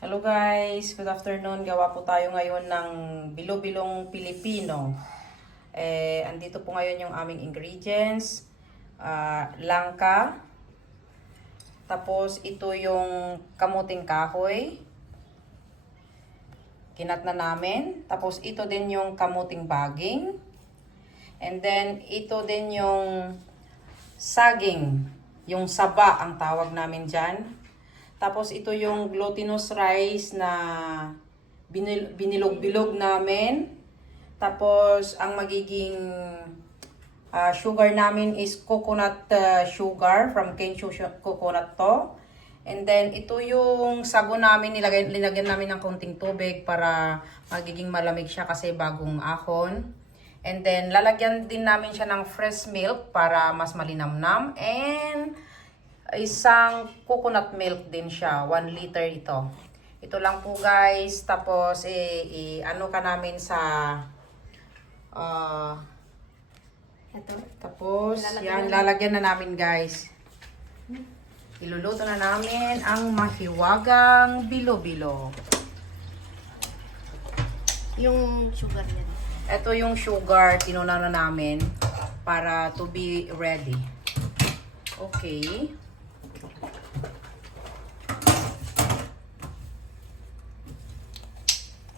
Hello guys, good afternoon. Gawa po tayo ngayon ng bilo-bilong Pilipino. Andito po ngayon yung aming ingredients. Langka. Tapos ito yung kamuting kahoy. Kinat na namin. Tapos ito din yung kamuting baging. And then ito din yung saging. Yung saba ang tawag namin dyan. Tapos ito yung glutinous rice na binilog-bilog namin. Tapos ang magiging sugar namin is coconut sugar from cane coconut to. And then ito yung sago namin, linagyan namin ng konting tubig para magiging malamig siya kasi bagong ahon. And then lalagyan din namin siya ng fresh milk para mas malinamnam. And isang coconut milk din siya, 1 liter ito. Ito lang po guys. Tapos ano ka namin sa Ito. tapos lalagyan na namin guys. Iluluto na namin ang mahiwagang bilo-bilo. Yung sugar niya. Ito yung sugar, tinuna na namin para to be ready. Okay.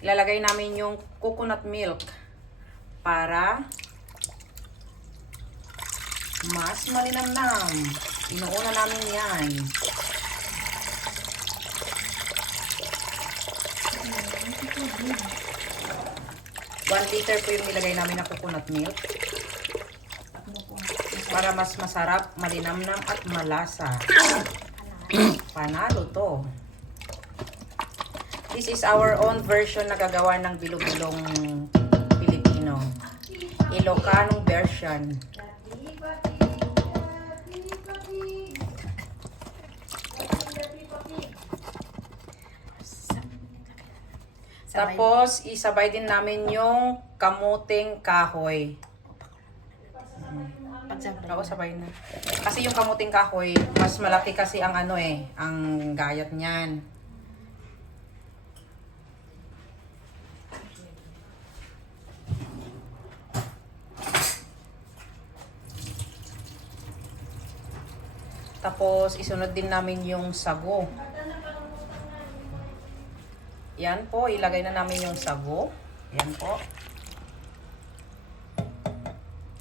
Ilalagay namin yung coconut milk para mas malinamnam. Inuuna namin yan. One liter po yung ilagay namin na coconut milk para mas masarap, malinamnam at malasa. Panalo to. This is our own version na gagawa ng bilo-bilong Pilipino. Ilocano version. Tapos, isabay din namin yung kamuting kahoy. Ako sabay na. Kasi yung kamuting kahoy, mas malaki kasi ang ang gayat niyan. Tapos, isunod din namin yung sago. Yan po, ilagay na namin yung sago. Yan po.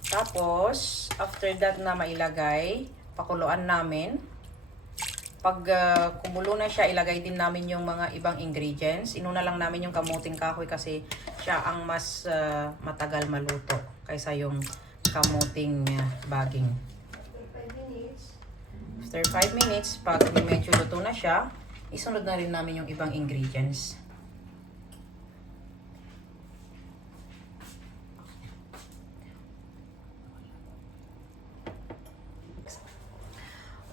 Tapos, after that na mailagay, pakuluan namin. Pag kumulo na siya, ilagay din namin yung mga ibang ingredients. Inuna lang namin yung kamuting kahoy kasi siya ang mas matagal maluto kaysa yung kamuting baging. After 5 minutes, pag medyo luto na siya, isunod na rin namin yung ibang ingredients.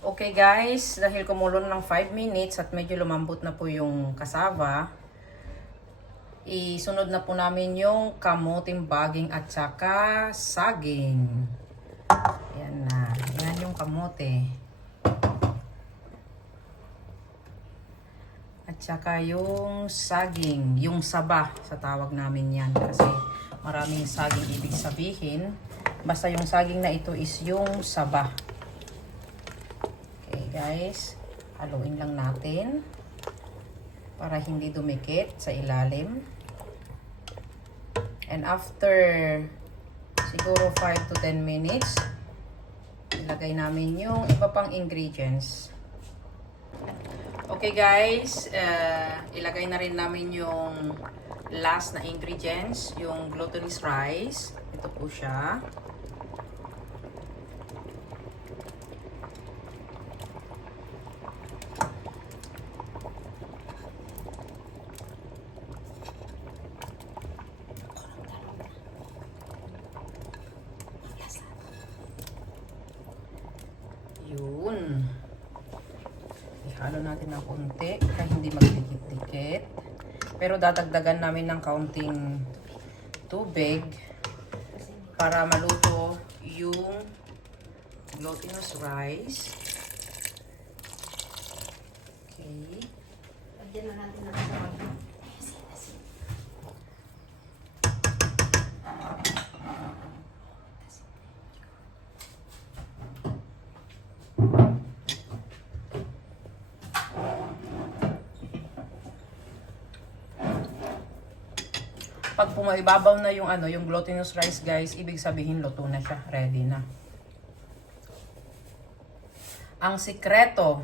Okay guys, dahil kumulo ng 5 minutes at medyo lumambot na po yung kasaba, isunod na po namin yung kamuting baging at saka saging. Yan na. Yan yung kamote. At saka yung saging, yung saba sa tawag namin yan. Kasi maraming saging ibig sabihin. Basta yung saging na ito is yung saba. Okay guys, haluin lang natin para hindi dumikit sa ilalim. And after siguro 5 to 10 minutes, ilagay namin yung iba pang ingredients. Okay guys, ilagay na rin namin yung last na ingredients, yung glutinous rice. Ito po siya. Yun. Ihalo natin ng konti para hindi magdikit-dikit. Pero dadagdagan namin ng kaunting tubig para maluto yung glutinous rice. Okay. Lagyan na natin ng sarap. Pag pumaibabaw na yung yung glutinous rice, guys, ibig sabihin luto na siya, ready na. Ang sikreto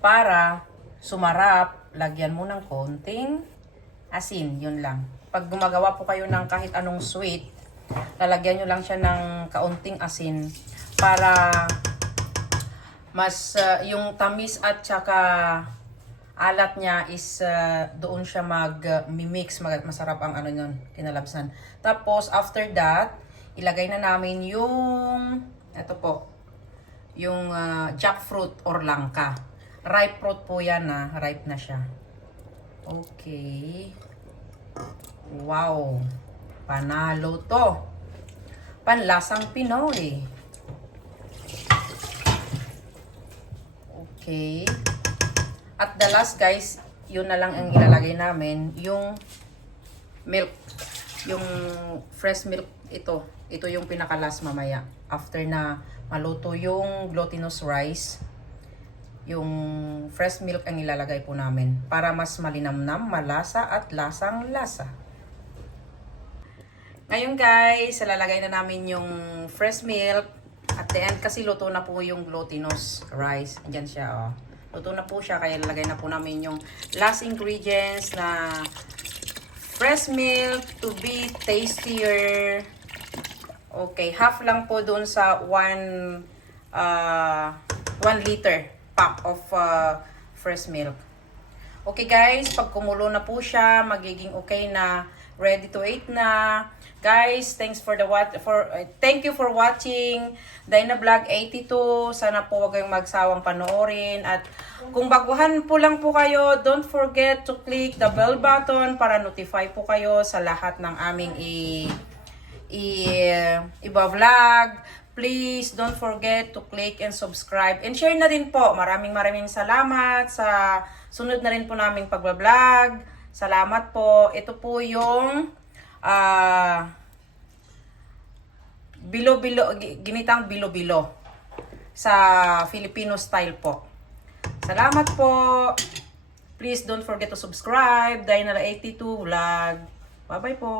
para sumarap, lagyan mo ng konting asin, yun lang. Pag gumagawa po kayo ng kahit anong sweet, lalagyan nyo lang siya ng kaunting asin para mas yung tamis at saka alat niya is doon siya mag-mix, masarap ang nun, kinalabsan. Tapos after that, ilagay na namin yung ito po, yung jackfruit or langka. Ripe fruit po yan, ripe na siya. Okay. Wow. Panalo to. Panlasang Pinoy. Okay. At the last, guys, yun na lang ang ilalagay namin, yung milk. Yung fresh milk, ito. Ito yung pinakalas mamaya. After na maluto yung glutinous rice, yung fresh milk ang ilalagay po namin para mas malinamnam, malasa at lasang-lasa. Ngayon, guys, lalagay na namin yung fresh milk. At the end, kasi luto na po yung glutinous rice. Diyan siya, oh. Luto na po siya, kaya lalagay na po namin yung last ingredients na fresh milk to be tastier. Okay, half lang po doon sa 1 liter pack of fresh milk. Okay guys, pag kumulo na po siya, magiging okay na, ready to eat na. Guys, thank you for watching Dyna Vlog 82. Sana po wag kayong magsawang panoorin. At kung baguhan po lang po kayo, don't forget to click the bell button para notify po kayo sa lahat ng aming iba-vlog. Please don't forget to click and subscribe. And share na din po. Maraming salamat sa sunod na rin po naming pagbablog. Salamat po. Ito po yung ginitang bilo-bilo sa Filipino style po. Salamat po. Please don't forget to subscribe. Dyna 82 Vlog. Bye-bye po.